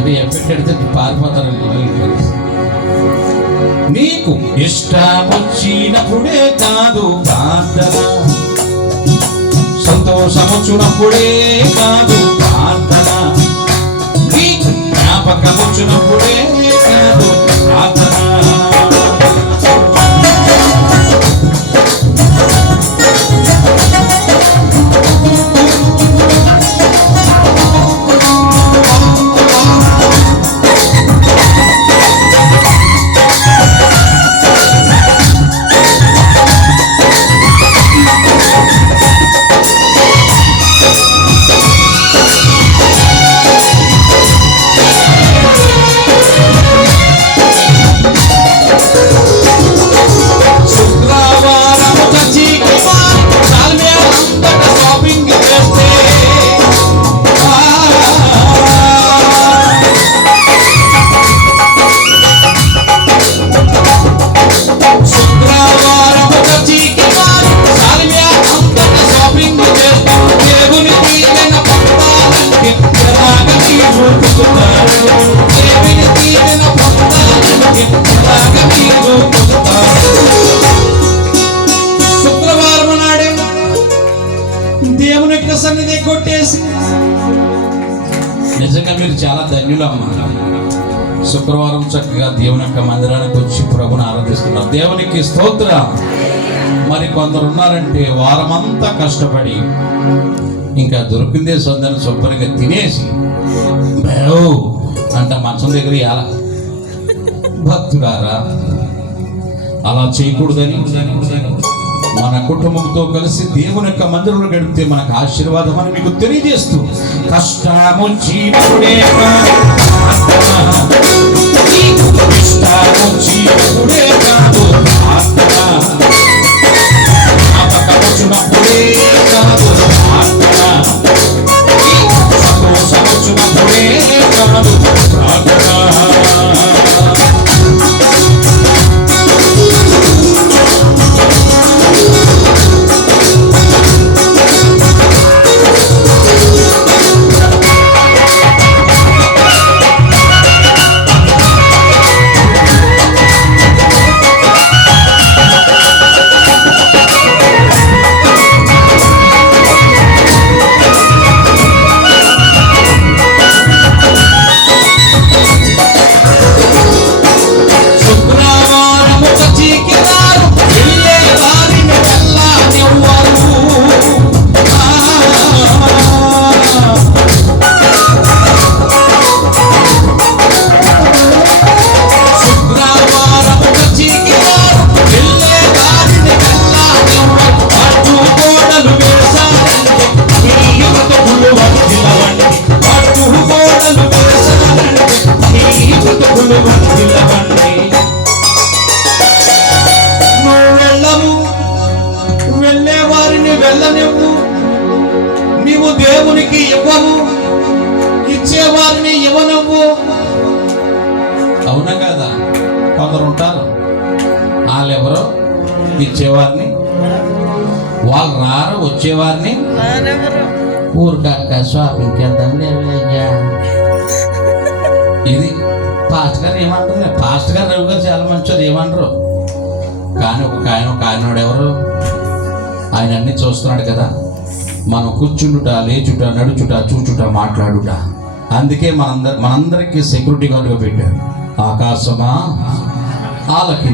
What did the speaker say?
అంటే ఎఫెక్ట్ ఎడితే పారిపోతారు. నీకు ఇష్టం వచ్చినప్పుడే కాదు ప్రార్థన, సంతోషం వచ్చినప్పుడే కాదు ప్రార్థన, నీకు జ్ఞాపకం వచ్చినప్పుడే కాదు ప్రార్థన. శుక్రవారం నాడే దేవుని యొక్క సన్నిధి కొట్టేసి, నిజంగా మీరు చాలా ధన్యులు అమ్మా. శుక్రవారం చక్కగా దేవుని యొక్క మందిరానికి వచ్చి ప్రభుని ఆరాధిస్తున్నారు. దేవునికి స్తోత్రం. మరి కొందరు ఉన్నారంటే వారమంతా కష్టపడి ఇంకా దొరికిందే సొందని శుభ్రంగా తినేసి అంట మంచం దగ్గర ఎలా భక్తుడారా, అలా చేయకూడదని మన కుటుంబంతో కలిసి దేవుని యొక్క మందిరంలో గడిపితే మనకు ఆశీర్వాదం అని మీకు తెలియజేస్తూ, కష్టమొచ్చినప్పుడే ఇష్టమొచ్చినప్పుడే కాదు వచ్చినప్పుడే కాదు సంతోషం వచ్చినప్పుడే కాదు వెళ్ళే వారిని వెళ్ళనివ్వు, నీవు దేవునికి ఇవ్వవు, ఇచ్చేవారిని ఇవ్వనివ్వు. అవునా కదా? కొందరు ఉంటారు వాళ్ళెవరో ఇచ్చేవారిని, వాళ్ళు రారు, వచ్చేవారిని ఊరికక్క షాపింగ్కి వెళ్దాం లేవయ్యా. ఇది పాస్టర్ గారు ఏమంటారు? పాస్టర్ గారు రవి గారు చాలా మంచిది ఏమంటారు, కానీ ఒక ఆయనోడు ఎవరు, ఆయన అన్ని చూస్తున్నాడు కదా. మనం కూర్చుండుట, లేచుట, నడుచుట, చూచుట, మాట్లాడుట. అందుకే మనందరికీ సెక్యూరిటీ గార్డుగా పెట్టారు. ఆకాశమా ఆలకి